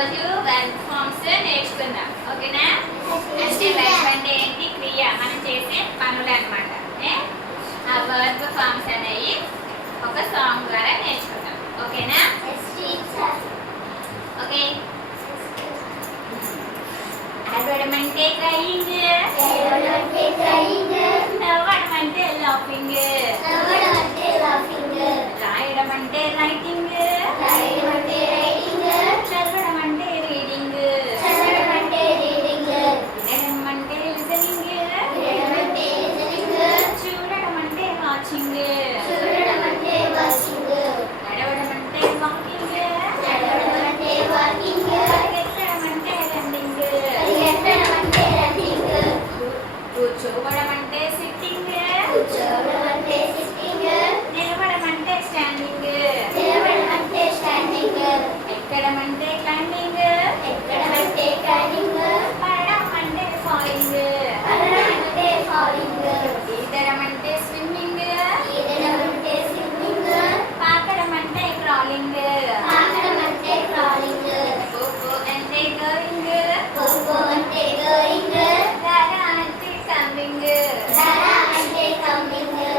ఈరోజు verb forms నేర్చుకుందాం. ఓకేనా? అంటే వర్బ్ అంటే ఏంటి? క్రియ, మనం చేసే పనులు అన్నమాట. ఆ వర్బ్ ఫార్మ్స్ అనేవి ఒక సాంగ్ ద్వారా నేర్చుకుందాం. ఓకేనా? ఓకే. అరవడం అంటే క్రయింగ్, నవ్వడం అంటే లాఫింగ్, రాయడం అంటే రైటింగ్, చదవడం అంటే రీడింగ్, వినడం అంటే లిసనింగ్, చూడడం అంటే వాచింగ్, నడవడం అంటే వాకింగ్, పరిగెత్తడం అంటే రన్నింగ్, కూర్చోవడం అంటే సిట్టింగ్, నిలవడం అంటే స్టాండింగ్, ఎక్కడం అంటే క్లైంబింగ్,